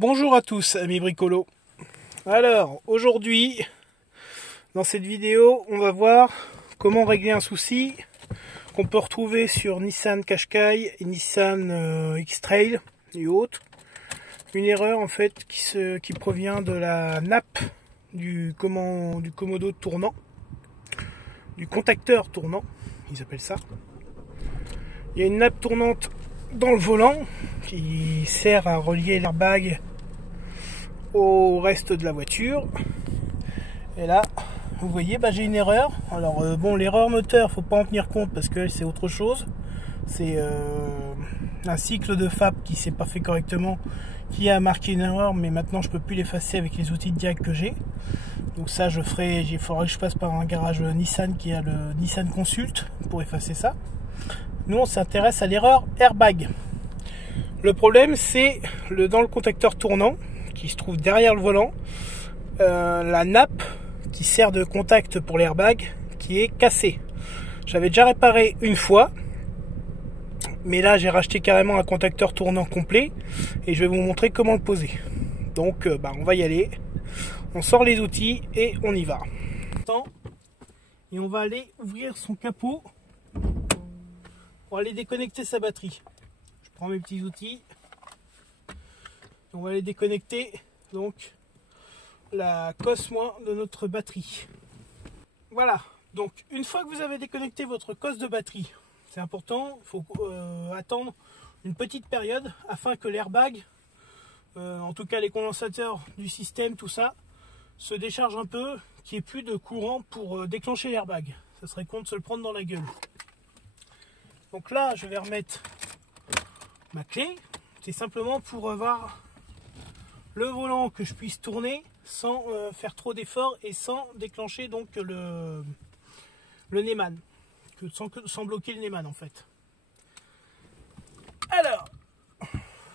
Bonjour à tous amis bricolos. Alors aujourd'hui dans cette vidéo on va voir comment régler un souci qu'on peut retrouver sur Nissan Qashqai et Nissan X-Trail et autres. Une erreur en fait qui provient de la nappe du commodo tournant, du contacteur tournant, ils appellent ça. Il y a une nappe tournante dans le volant qui sert à relier l'airbag au reste de la voiture. Et là vous voyez, j'ai une erreur. Alors bon, l'erreur moteur, faut pas en tenir compte parce que c'est autre chose. C'est un cycle de FAP qui s'est pas fait correctement, qui a marqué une erreur, mais maintenant je peux plus l'effacer avec les outils de diag que j'ai. Donc ça il faudra que je passe par un garage Nissan qui a le Nissan Consult pour effacer ça. Nous on s'intéresse à l'erreur airbag. Le problème c'est dans le contacteur tournant qui se trouve derrière le volant, la nappe qui sert de contact pour l'airbag qui est cassée. J'avais déjà réparé une fois, mais là j'ai racheté carrément un contacteur tournant complet et je vais vous montrer comment le poser. Donc on va y aller, on sort les outils et on y va. Et on va aller ouvrir son capot pour aller déconnecter sa batterie. Je prends mes petits outils, on va aller déconnecter donc la cosse de notre batterie. Voilà, donc une fois que vous avez déconnecté votre cosse de batterie, c'est important, il faut attendre une petite période afin que l'airbag, en tout cas les condensateurs du système, tout ça, se décharge un peu, qu'il n'y ait plus de courant pour déclencher l'airbag. Ça serait con de se le prendre dans la gueule. Donc là, je vais remettre ma clé. C'est simplement pour avoir le volant que je puisse tourner sans faire trop d'efforts et sans déclencher donc le Neyman, sans bloquer le Neyman en fait. Alors,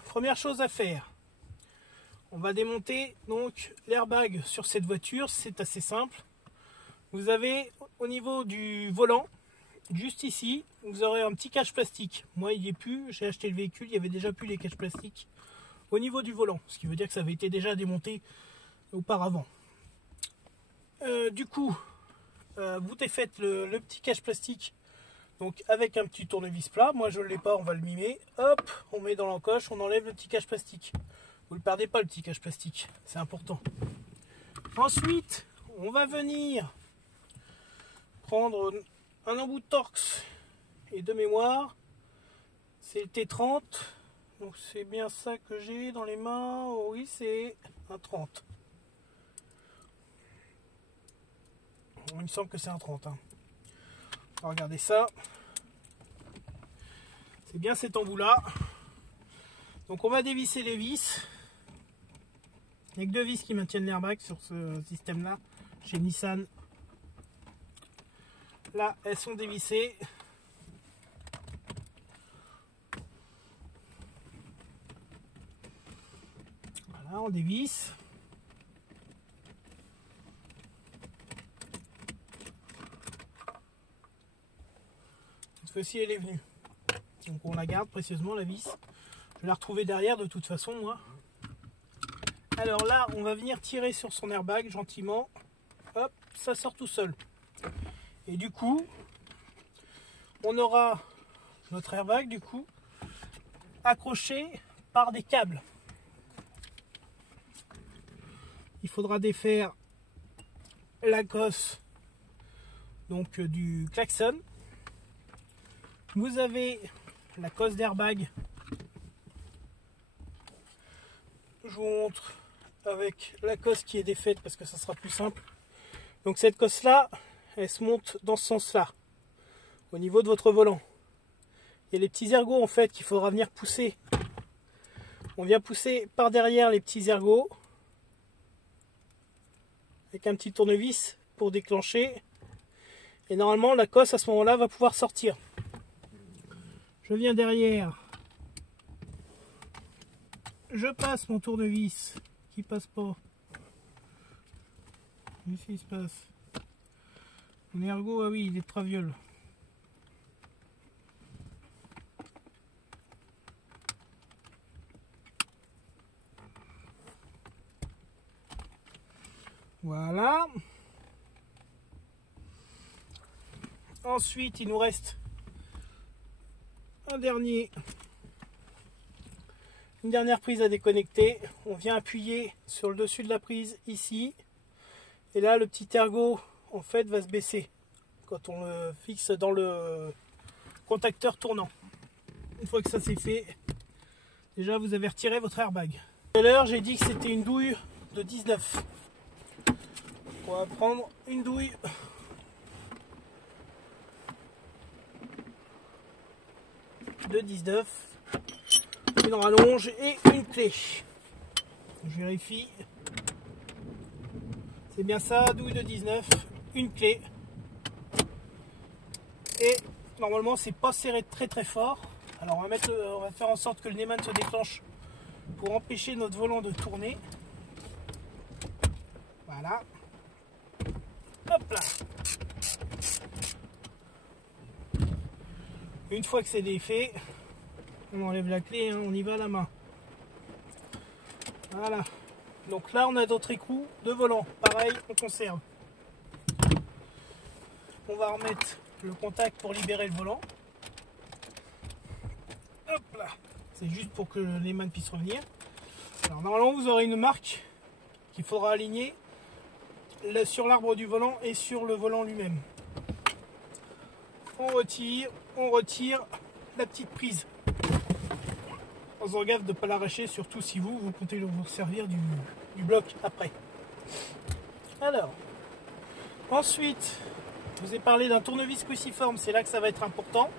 première chose à faire, on va démonter donc l'airbag sur cette voiture. C'est assez simple. Vous avez au niveau du volant, juste ici, vous aurez un petit cache plastique. Moi il n'y est plus, j'ai acheté le véhicule, il n'y avait déjà plus les caches plastiques au niveau du volant, ce qui veut dire que ça avait été déjà démonté auparavant. Du coup, vous défaites le petit cache plastique donc avec un petit tournevis plat. Moi je ne l'ai pas, on va le mimer. Hop, on met dans l'encoche, on enlève le petit cache plastique. Vous ne le perdez pas le petit cache plastique, c'est important. Ensuite, on va venir prendre un embout de Torx et de mémoire, c'est le T30. Donc c'est bien ça que j'ai dans les mains. Oh oui, c'est un 30. Il me semble que c'est un 30. Hein. On va regarder ça. C'est bien cet embout là. Donc on va dévisser les vis. Il n'y a que deux vis qui maintiennent l'airbag sur ce système là chez Nissan. Là, elles sont dévissées. Voilà, on dévisse. Cette fois-ci, elle est venue. Donc on la garde précieusement, la vis. Je vais la retrouver derrière de toute façon, moi. Alors là, on va venir tirer sur son airbag gentiment. Hop, ça sort tout seul. Et du coup, on aura notre airbag du coup accroché par des câbles. Il faudra défaire la cosse donc du klaxon. Vous avez la cosse d'airbag. Je vous montre avec la cosse qui est défaite parce que ça sera plus simple. Donc cette cosse là, elle se monte dans ce sens là, au niveau de votre volant. Il y a les petits ergots en fait qu'il faudra venir pousser. On vient pousser par derrière les petits ergots avec un petit tournevis pour déclencher. Et normalement la cosse à ce moment là va pouvoir sortir. Je viens derrière, je passe mon tournevis qui passe pas. Qu'est-ce qui se passe? Mon ergot, ah oui, il est de traviole. Voilà. Ensuite, il nous reste une dernière prise à déconnecter. On vient appuyer sur le dessus de la prise ici. Et là, le petit ergot, en fait, va se baisser quand on le fixe dans le contacteur tournant. Une fois que ça c'est fait, déjà vous avez retiré votre airbag. Tout à l'heure, j'ai dit que c'était une douille de 19. On va prendre une douille de 19, une rallonge et une clé. Je vérifie. C'est bien ça, douille de 19, une clé. Et normalement c'est pas serré très très fort. Alors on va faire en sorte que le Neyman se déclenche pour empêcher notre volant de tourner. Voilà. Hop là. Une fois que c'est défait, on enlève la clé, hein, on y va à la main. Voilà. Donc là on a d'autres écrous de volant. Pareil, on conserve. On va remettre le contact pour libérer le volant. Hop là. C'est juste pour que le Neyman puisse revenir. Alors normalement vous aurez une marque qu'il faudra aligner sur l'arbre du volant et sur le volant lui-même. On retire la petite prise. En faisant gaffe de ne pas l'arracher, surtout si vous comptez vous servir du bloc après. Alors, ensuite, je vous ai parlé d'un tournevis cruciforme, c'est là que ça va être important.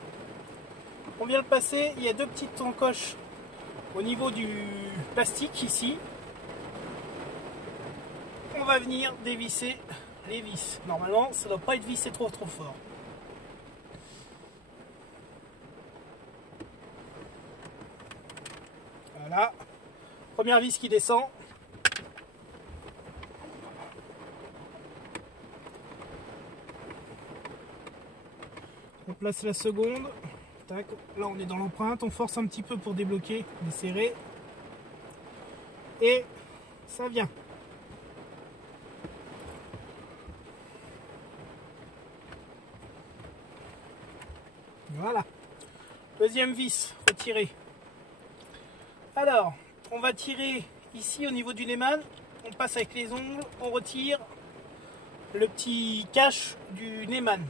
On vient le passer, il y a deux petites encoches au niveau du plastique ici. On va venir dévisser les vis. Normalement, ça ne doit pas être vissé trop fort. Voilà. Première vis qui descend. On place la seconde. Tac. Là, on est dans l'empreinte. On force un petit peu pour débloquer, desserrer. Et ça vient. Voilà. Deuxième vis retirée. Alors, on va tirer ici au niveau du Neyman. On passe avec les ongles. On retire le petit cache du Neyman.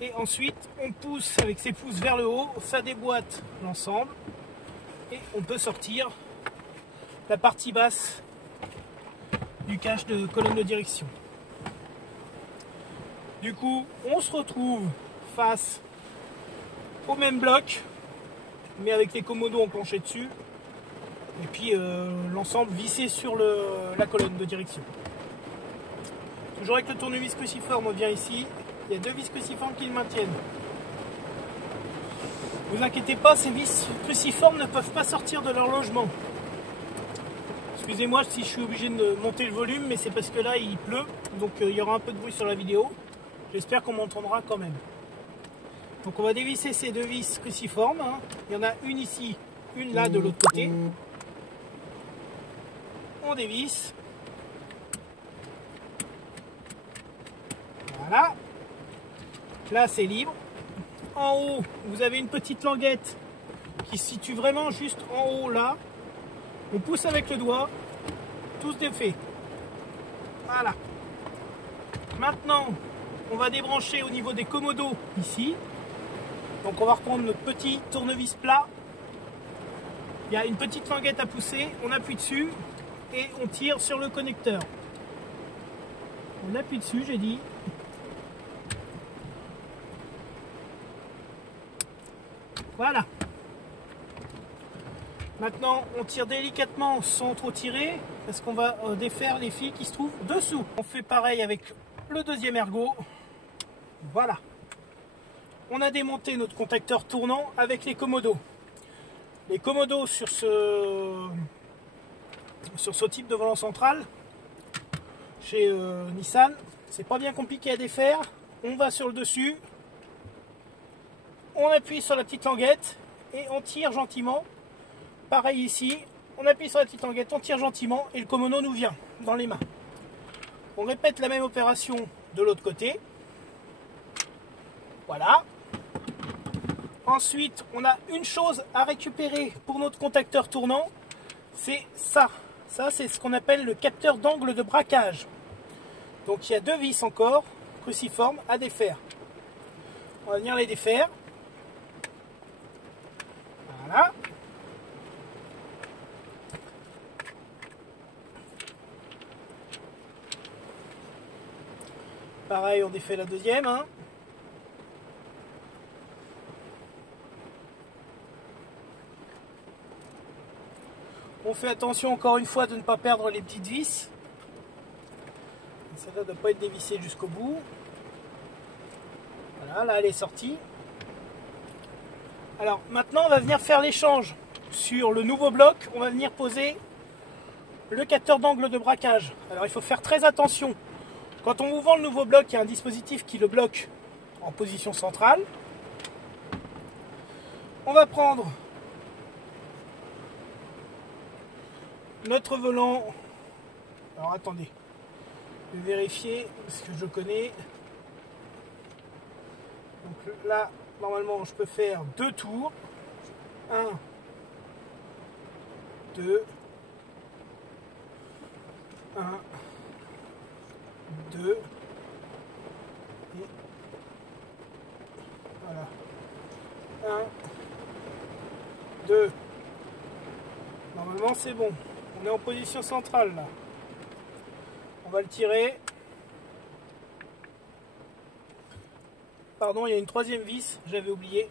Et ensuite, on pousse avec ses pouces vers le haut. Ça déboîte l'ensemble. Et on peut sortir la partie basse du cache de colonne de direction. Du coup, on se retrouve face au même bloc, mais avec les commodos enclenchés dessus, et puis l'ensemble vissé sur la colonne de direction. Toujours avec le tournevis cruciforme, on vient ici, il y a deux vis cruciformes qui le maintiennent. Ne vous inquiétez pas, ces vis cruciformes ne peuvent pas sortir de leur logement. Excusez-moi si je suis obligé de monter le volume, mais c'est parce que là il pleut, donc il y aura un peu de bruit sur la vidéo. J'espère qu'on m'entendra quand même. Donc on va dévisser ces deux vis cruciformes. Hein. Il y en a une ici, une là de l'autre côté. On dévisse. Voilà. Là c'est libre. En haut, vous avez une petite languette qui se situe vraiment juste en haut là. On pousse avec le doigt. Tout se défait. Voilà. Maintenant, on va débrancher au niveau des commodos ici. Donc on va reprendre notre petit tournevis plat. Il y a une petite languette à pousser, on appuie dessus et on tire sur le connecteur. On appuie dessus, j'ai dit. Voilà. Maintenant on tire délicatement sans trop tirer parce qu'on va défaire les fils qui se trouvent dessous. On fait pareil avec le deuxième ergot. Voilà. On a démonté notre contacteur tournant avec les commodos. Les commodos sur ce type de volant central, chez Nissan, c'est pas bien compliqué à défaire. On va sur le dessus, on appuie sur la petite languette et on tire gentiment. Pareil ici, on appuie sur la petite languette, on tire gentiment et le komodo nous vient dans les mains. On répète la même opération de l'autre côté. Voilà. Ensuite, on a une chose à récupérer pour notre contacteur tournant, c'est ça. Ça, c'est ce qu'on appelle le capteur d'angle de braquage. Donc il y a deux vis encore, cruciformes, à défaire. On va venir les défaire. Voilà. Pareil, on défait la deuxième. Hein. On fait attention encore une fois de ne pas perdre les petites vis. Celle-là ne doit pas être dévissée jusqu'au bout. Voilà, là elle est sortie. Alors maintenant on va venir faire l'échange. Sur le nouveau bloc, on va venir poser le capteur d'angle de braquage. Alors il faut faire très attention. Quand on vous vend le nouveau bloc, il y a un dispositif qui le bloque en position centrale. On va prendre notre volant. Alors attendez, je vais vérifier parce que je connais. Donc là, normalement, je peux faire 2 tours. 1, 2, 1, 2, et voilà. 1, 2. Normalement, c'est bon. On est en position centrale là. On va le tirer. Pardon, il y a une troisième vis, j'avais oublié,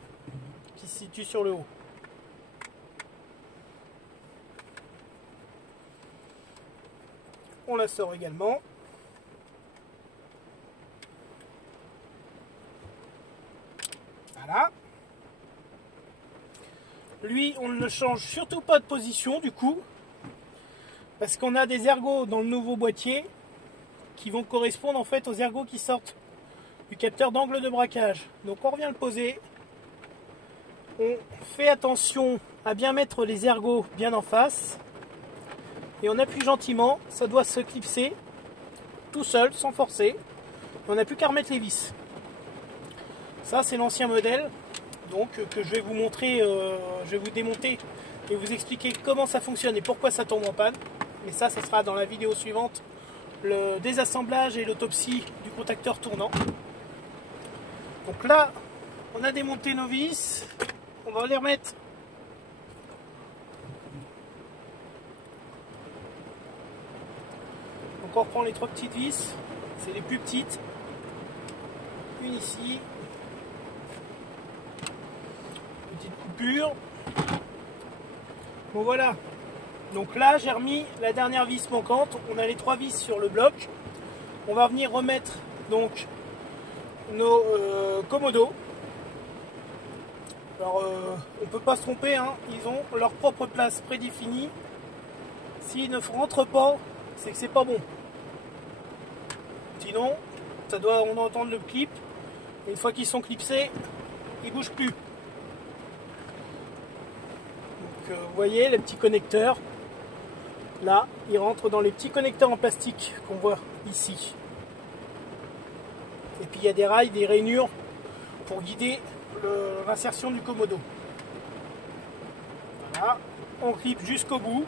qui se situe sur le haut. On la sort également. Voilà. Lui, on ne le change surtout pas de position du coup, parce qu'on a des ergots dans le nouveau boîtier qui vont correspondre en fait aux ergots qui sortent du capteur d'angle de braquage. Donc on revient le poser. On fait attention à bien mettre les ergots bien en face. Et on appuie gentiment. Ça doit se clipser tout seul, sans forcer. Et on n'a plus qu'à remettre les vis. Ça c'est l'ancien modèle. Donc que je vais vous montrer, je vais vous démonter et vous expliquer comment ça fonctionne et pourquoi ça tombe en panne. Mais ça sera dans la vidéo suivante. Le désassemblage et l'autopsie du contacteur tournant. Donc là, on a démonté nos vis. On va les remettre. Donc on reprend les 3 petites vis. C'est les plus petites. Une ici. Petite coupure. Bon voilà. Donc là, j'ai remis la dernière vis manquante. On a les 3 vis sur le bloc. On va venir remettre donc nos commodos. Alors on ne peut pas se tromper, hein. Ils ont leur propre place prédéfinie. S'ils ne rentrent pas, c'est que c'est pas bon. Sinon, on doit entendre le clip. Et une fois qu'ils sont clipsés, ils ne bougent plus. Donc vous voyez les petits connecteurs. Là, ils rentrent dans les petits connecteurs en plastique qu'on voit ici. Et puis il y a des rails, des rainures pour guider l'insertion du commodo. Voilà, on clip jusqu'au bout.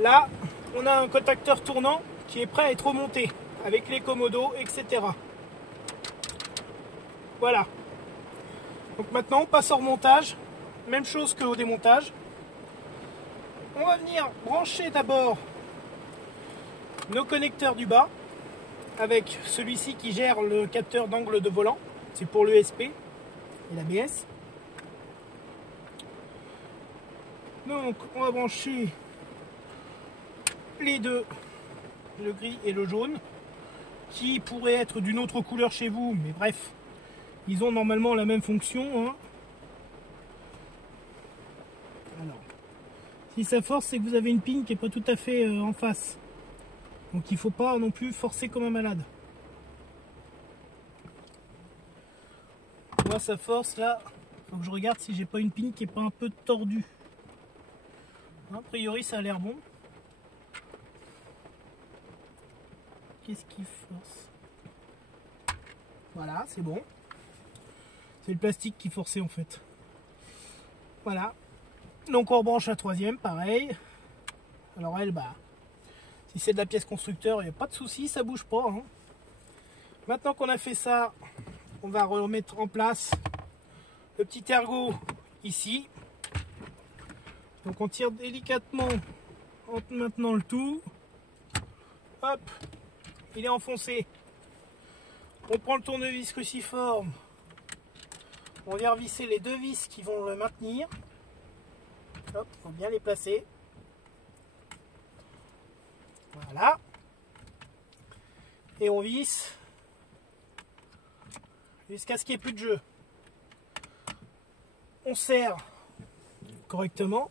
Là, on a un contacteur tournant qui est prêt à être remonté avec les commodos, etc. Voilà. Donc maintenant, on passe au remontage. Même chose qu'au démontage. On va venir brancher d'abord nos connecteurs du bas avec celui-ci qui gère le capteur d'angle de volant. C'est pour l'ESP et l'ABS. Donc on va brancher les deux, le gris et le jaune, qui pourraient être d'une autre couleur chez vous, mais bref, ils ont normalement la même fonction. Hein. Alors, si ça force, c'est que vous avez une pine qui n'est pas tout à fait en face. Donc il ne faut pas non plus forcer comme un malade. Moi ça force là, il faut que je regarde si j'ai pas une pine qui n'est pas un peu tordue. A priori ça a l'air bon. Qu'est-ce qui force? Voilà, c'est bon. C'est le plastique qui forçait en fait. Voilà. Donc on rebranche la troisième, pareil. Alors elle, bah, si c'est de la pièce constructeur, il n'y a pas de souci, ça bouge pas. Hein. Maintenant qu'on a fait ça, on va remettre en place le petit ergot ici. Donc on tire délicatement en maintenant le tout. Hop, il est enfoncé. On prend le tournevis cruciforme. On vient revisser les deux vis qui vont le maintenir. Hop, il faut bien les placer. Voilà. Et on visse jusqu'à ce qu'il n'y ait plus de jeu. On serre correctement.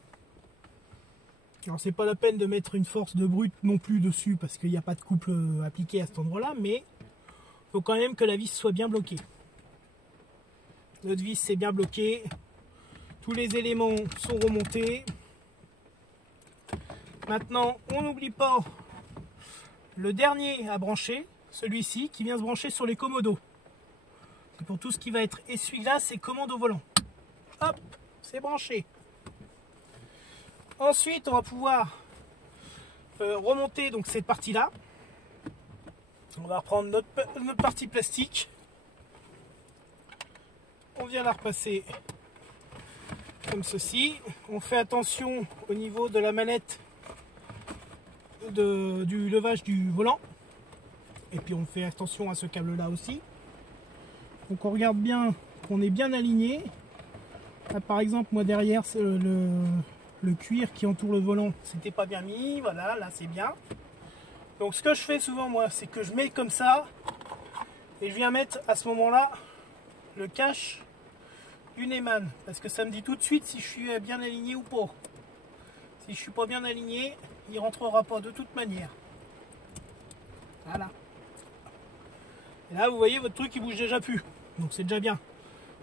Alors c'est pas la peine de mettre une force de brute non plus dessus parce qu'il n'y a pas de couple appliqué à cet endroit là, mais il faut quand même que la vis soit bien bloquée. Notre vis c'est bien bloqué, tous les éléments sont remontés. Maintenant on n'oublie pas le dernier à brancher, celui-ci qui vient se brancher sur les commodos. C'est pour tout ce qui va être essuie-glace et commande au volant. Hop, c'est branché. Ensuite, on va pouvoir remonter donc cette partie-là. On va reprendre notre partie plastique. On vient la repasser comme ceci. On fait attention au niveau de la manette du levage du volant. Et puis on fait attention à ce câble-là aussi. Donc on regarde bien qu'on est bien aligné. Là, par exemple, moi derrière, le cuir qui entoure le volant, c'était pas bien mis. Voilà, là c'est bien. Donc ce que je fais souvent moi, c'est que je mets comme ça et je viens mettre à ce moment-là le cache du Neyman, parce que ça me dit tout de suite si je suis bien aligné ou pas. Si je suis pas bien aligné, il rentrera pas de toute manière. Voilà. Et là vous voyez, votre truc il bouge déjà plus, donc c'est déjà bien.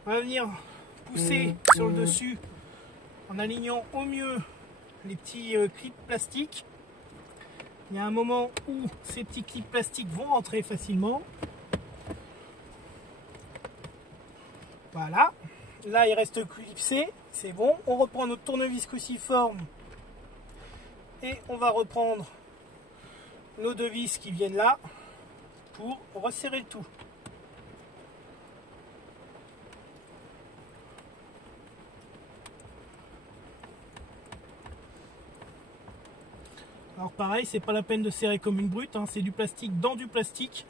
On va venir pousser sur le dessus en alignant au mieux les petits clips plastiques. Il y a un moment où ces petits clips plastiques vont rentrer facilement. Voilà. Là, il reste clipsé. C'est bon. On reprend notre tournevis cruciforme. Et on va reprendre nos deux vis qui viennent là pour resserrer le tout. Alors pareil, c'est pas la peine de serrer comme une brute, hein, c'est du plastique dans du plastique.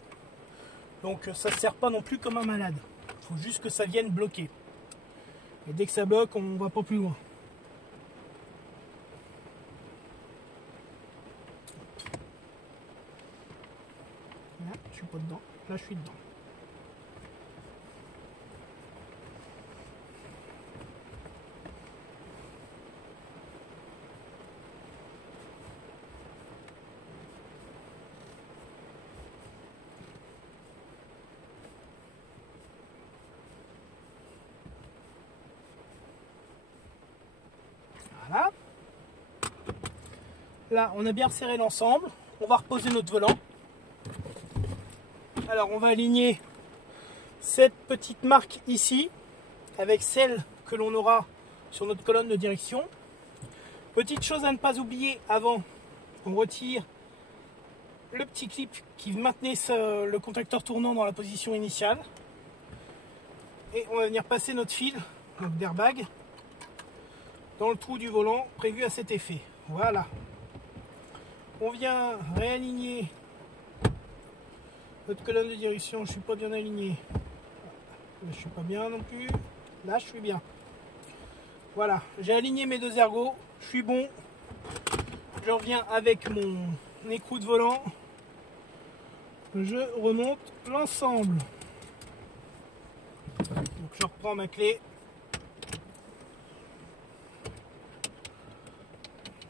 Donc ça ne sert pas non plus comme un malade. Il faut juste que ça vienne bloquer. Et dès que ça bloque, on ne va pas plus loin. Là, je suis pas dedans. Là, je suis dedans. Voilà. Là, on a bien resserré l'ensemble. On va reposer notre volant. Alors, on va aligner cette petite marque ici avec celle que l'on aura sur notre colonne de direction. Petite chose à ne pas oublier avant, on retire le petit clip qui maintenait le contacteur tournant dans la position initiale. Et on va venir passer notre fil, notre airbag, dans le trou du volant prévu à cet effet. Voilà. On vient réaligner notre colonne de direction. Je suis pas bien aligné. Là, je suis pas bien non plus. Là, je suis bien. Voilà. J'ai aligné mes deux ergots. Je suis bon. Je reviens avec mon écrou de volant. Je remonte l'ensemble. Donc, je reprends ma clé.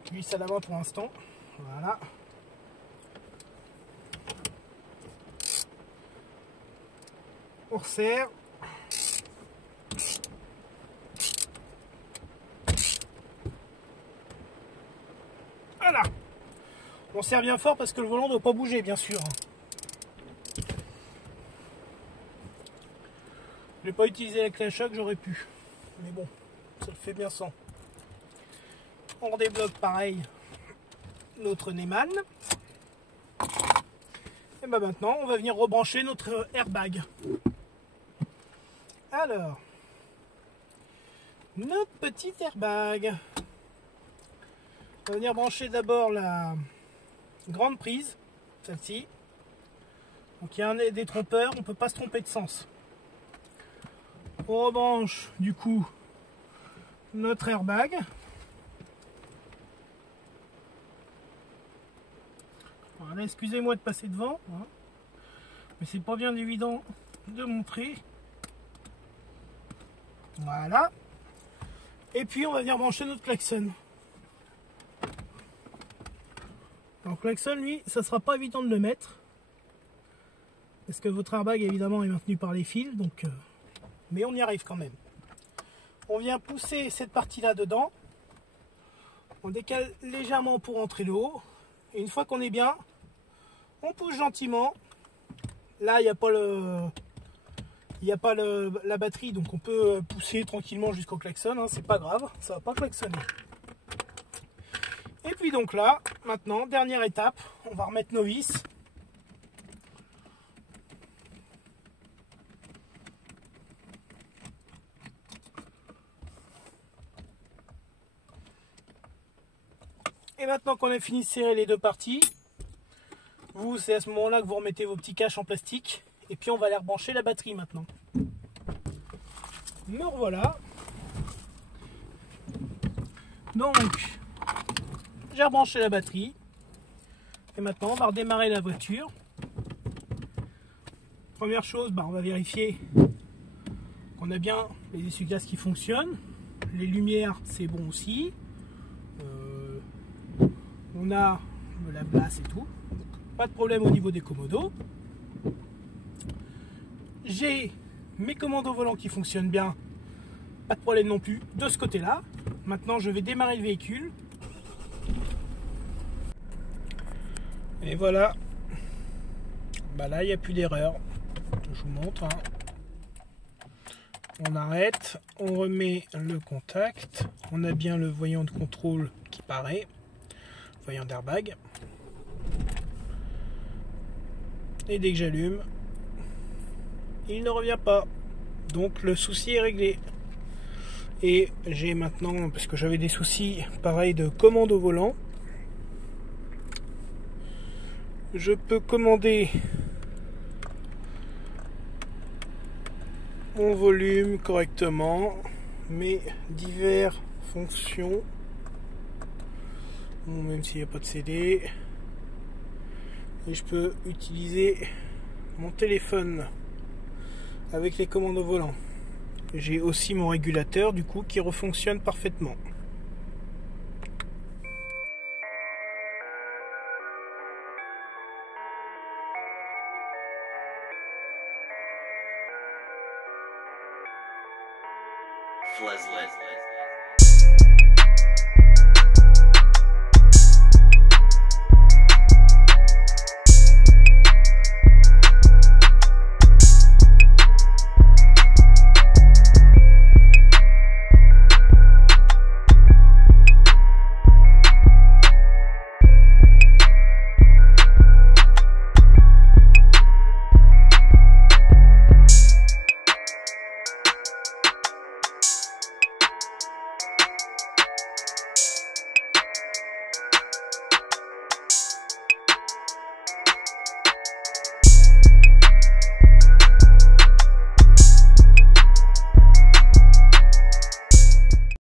Je glisse à l'avant pour l'instant. Voilà. On resserre. On serre bien fort parce que le volant ne doit pas bouger, bien sûr. Je n'ai pas utilisé la clé à choc, j'aurais pu. Mais bon, ça le fait bien sans. On redébloque pareil notre Neumann. Et ben maintenant, on va venir rebrancher notre airbag. Alors, notre petit airbag. On va venir brancher d'abord la grande prise, celle-ci. Donc il y a un détrompeur, on ne peut pas se tromper de sens. On rebranche du coup notre airbag. Voilà, excusez-moi de passer devant, hein, mais c'est pas bien évident de montrer. Voilà. Et puis on va venir brancher notre klaxon. Alors le klaxon, lui, ça sera pas évident de le mettre. Parce que votre airbag, évidemment, est maintenu par les fils. Donc, mais on y arrive quand même. On vient pousser cette partie-là dedans. On décale légèrement pour entrer le haut. Et une fois qu'on est bien, on pousse gentiment. Là, il n'y a pas la batterie, donc on peut pousser tranquillement jusqu'au klaxon. Hein, c'est pas grave, ça va pas klaxonner. Et puis donc là, maintenant, dernière étape, on va remettre nos vis. Et maintenant qu'on a fini de serrer les deux parties, vous, c'est à ce moment-là que vous remettez vos petits caches en plastique. Et puis on va aller rebrancher la batterie maintenant. Me revoilà. Donc, j'ai rebranché la batterie. Et maintenant, on va redémarrer la voiture. Première chose, on va vérifier qu'on a bien les essuie-glaces qui fonctionnent. Les lumières, c'est bon aussi. On a le lave-glace et tout. Donc, pas de problème au niveau des commodos. J'ai mes commandes au volant qui fonctionnent bien. Pas de problème non plus de ce côté-là. Maintenant, je vais démarrer le véhicule. Et voilà. Là, il n'y a plus d'erreur. Je vous montre. Hein. On arrête. On remet le contact. On a bien le voyant de contrôle qui paraît. Voyant d'airbag. Et dès que j'allume, il ne revient pas. Donc le souci est réglé. Et j'ai maintenant, parce que j'avais des soucis pareil de commande au volant, je peux commander mon volume correctement, mes diverses fonctions, bon, même s'il n'y a pas de CD, et je peux utiliser mon téléphone avec les commandes au volant. J'ai aussi mon régulateur du coup qui refonctionne parfaitement. Fleslet.